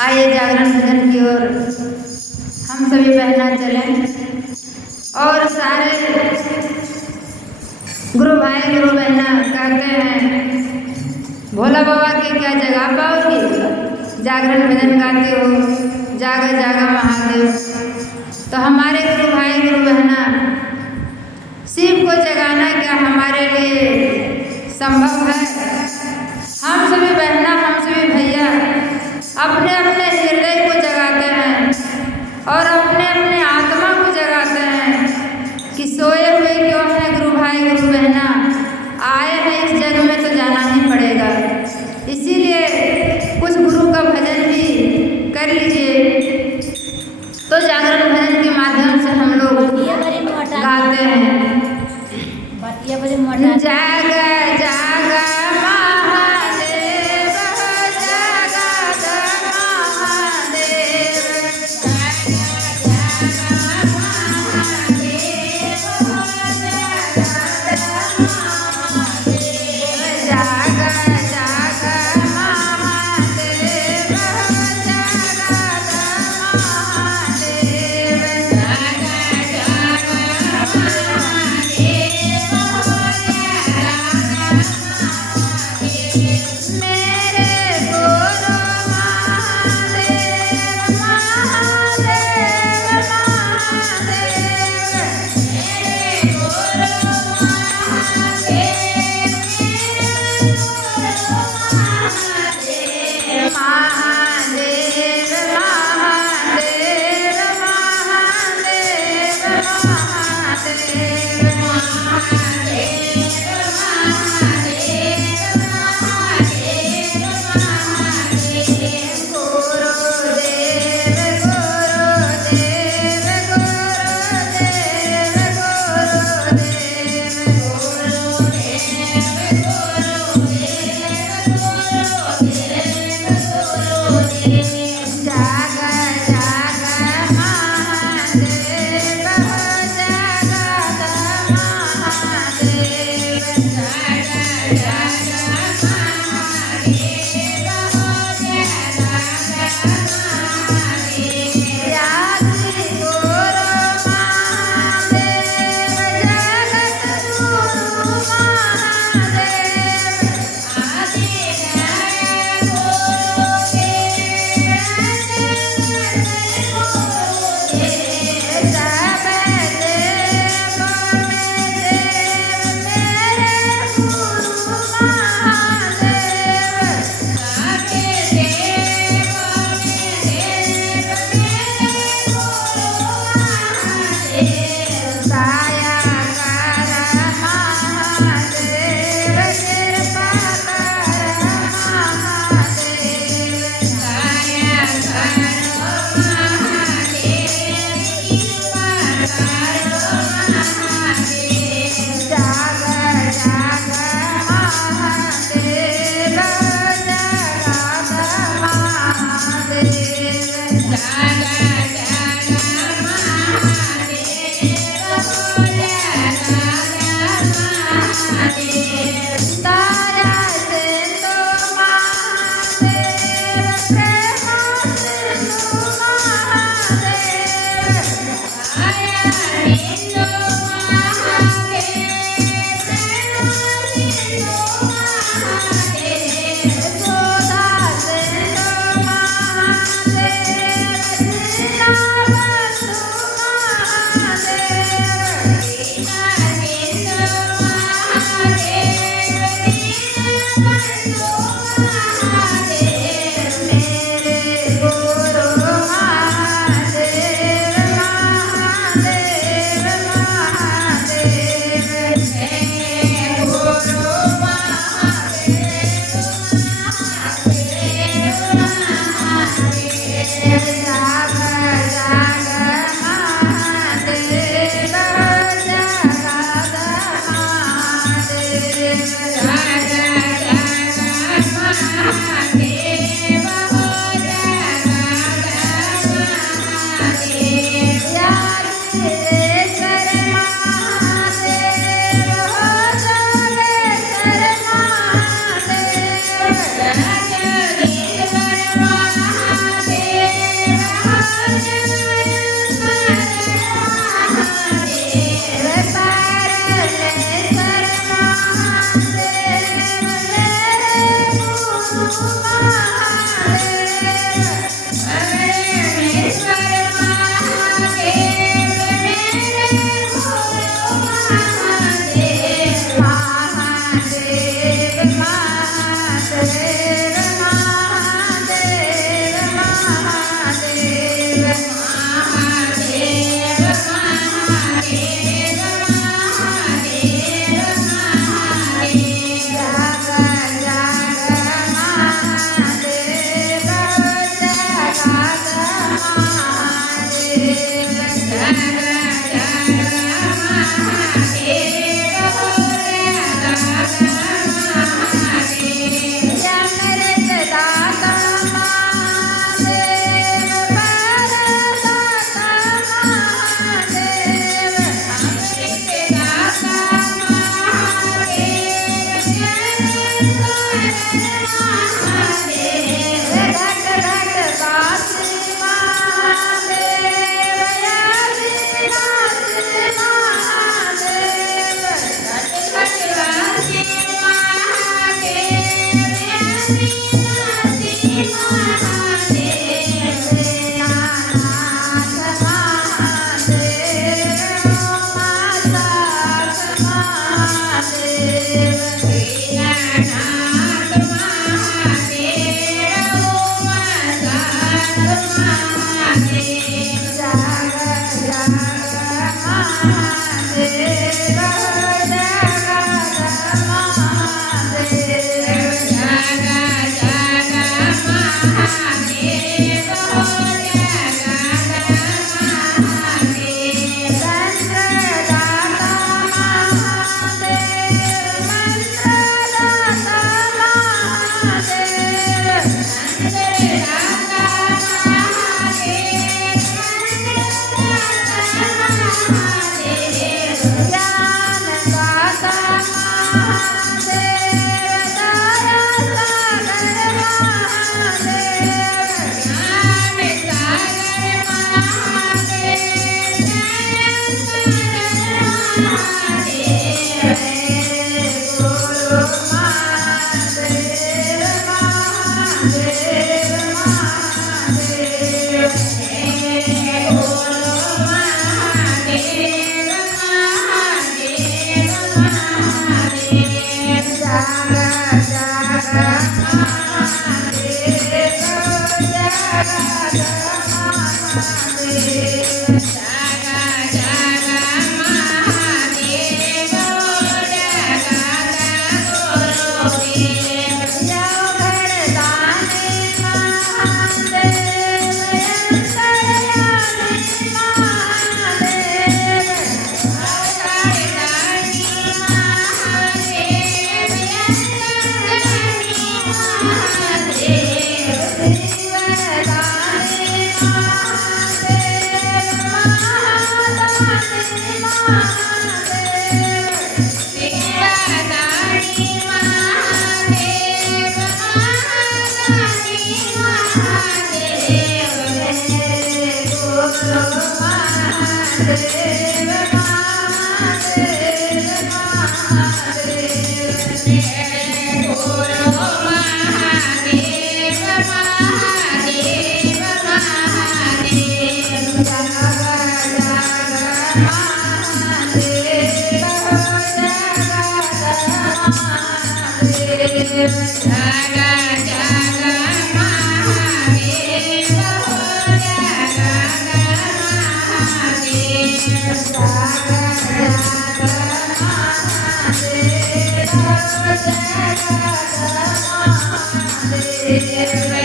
आइए जागरण भजन की ओर हम सभी बहना चलें और सारे गुरु भाई गुरु बहना कहते हैं भोला बाबा की क्या जगह पाओगी, जागरण भजन गाते हो जागा जागा महादेव। तो हमारे गुरु भाई गुरु बहना शिव को जगाना क्या हमारे लिए संभव है? हम सभी बहना हम सभी भैया अपने अपने हृदय को जगाते हैं और अपने अपने आत्मा को जगाते हैं कि सोए हुए क्यों हैं गुरु भाई गुरु बहना, आए हैं इस जग में तो जाना ही पड़ेगा। इसीलिए कुछ गुरु का भजन भी कर लीजिए। तो जागरण भजन के माध्यम से हम लोग गाते हैं जागा जागा महादेव जागा महादेव जागा जागा महादेव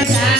Jai